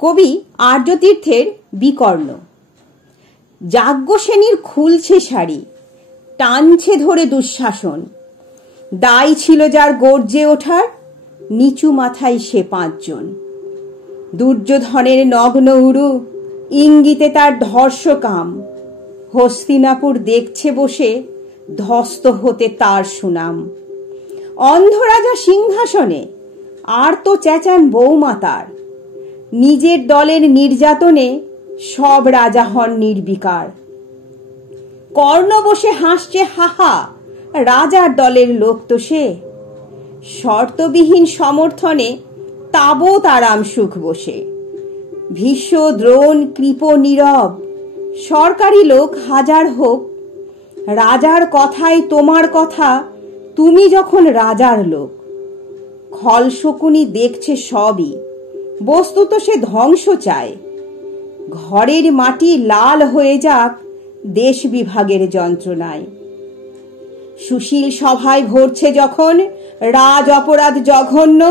কবি আর্যতীর্থের বিকর্ণ। যাজ্ঞসেনীর খুলছে শাড়ি, টানছে ধরে দুঃশাসন। দায় ছিল যার গর্জে ওঠার, নিচু মাথায় সে 5 জন। দুর্যোধনের নগ্ন উরু, ইঙ্গিতে তার ধর্ষকাম। হস্তিনাপুর দেখছে বসে, ধ্বস্ত হতে তার সুনাম। অন্ধরাজা সিংহাসনে, আর তো চেঁচান বৌমা তার। নিজের দলের নির্যাতনে সব রাজা হন নির্বিকার। কর্ণ বসে হাসছে হাহা, রাজার দলের লোক তো সে। শর্তবিহীন সমর্থনে তাবৎ আরাম সুখ বসে। ভীষ্ম দ্রোণ কৃপ নীরব, সরকারি লোক হাজার হোক। রাজার কথায় তোমার কথা, তুমি যখন রাজার লোক। খল শকুনি দেখছে সবই, বস্তুত সে ধ্বংস চায়। ঘরের মাটি লাল হয়ে যাক দেশ বিভাগের যন্ত্রণায়। সুশীল সভায় ভরছে যখন রাজ অপরাধ জঘন্য,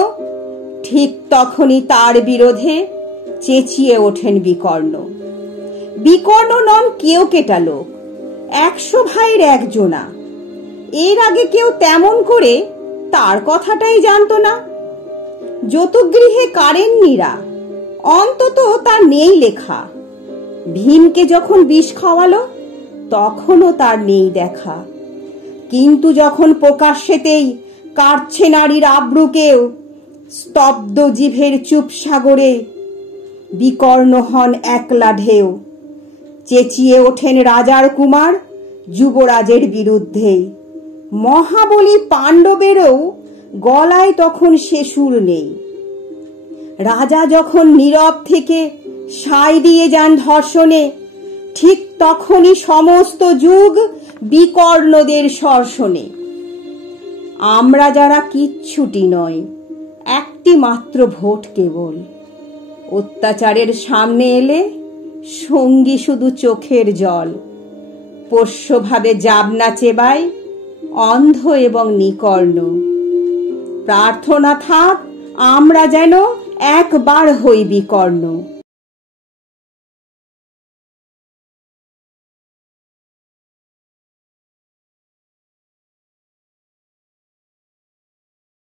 ঠিক তখনই তার বিরোধে চেঁচিয়ে ওঠেন বিকর্ণ। বিকর্ণ নন কেউ কেটা লোক, 100 ভাইয়ের একজনা। এর আগে কেউ তেমন করে তার কথাটাই জানতো না। যতুগৃহে কারেন্নিরা, অন্তত তার নেই লেখা। ভীমকে যখন বিষ খাওয়ালো, তখনও তার নেই দেখা। কিন্তু যখন প্রকাশ্যেতেই কাটছে নারীর আব্রুকেও, স্তব্ধ জিভের চুপ সাগরে বিকর্ণ হন একলা ঢেউ। চেঁচিয়ে ওঠেন রাজার কুমার যুবরাজের বিরুদ্ধে। মহাবলী পাণ্ডবেরও গলায় তখন সে সুর নেই। রাজা যখন নীরব থেকে সায় দিয়ে যান ধর্ষণে, ঠিক তখনই সমস্ত যুগ বিকর্ণদের সর্ষণে। আমরা যারা কিচ্ছুটি নয়, একটি মাত্র ভোট কেবল। অত্যাচারের সামনে এলে সঙ্গী শুধু চোখের জল। পোষ্যভাবে যাবনা চেবায় অন্ধ এবং নিকর্ণ। প্রার্থনা থাক আমরা যেন একবার হই বিকর্ণ।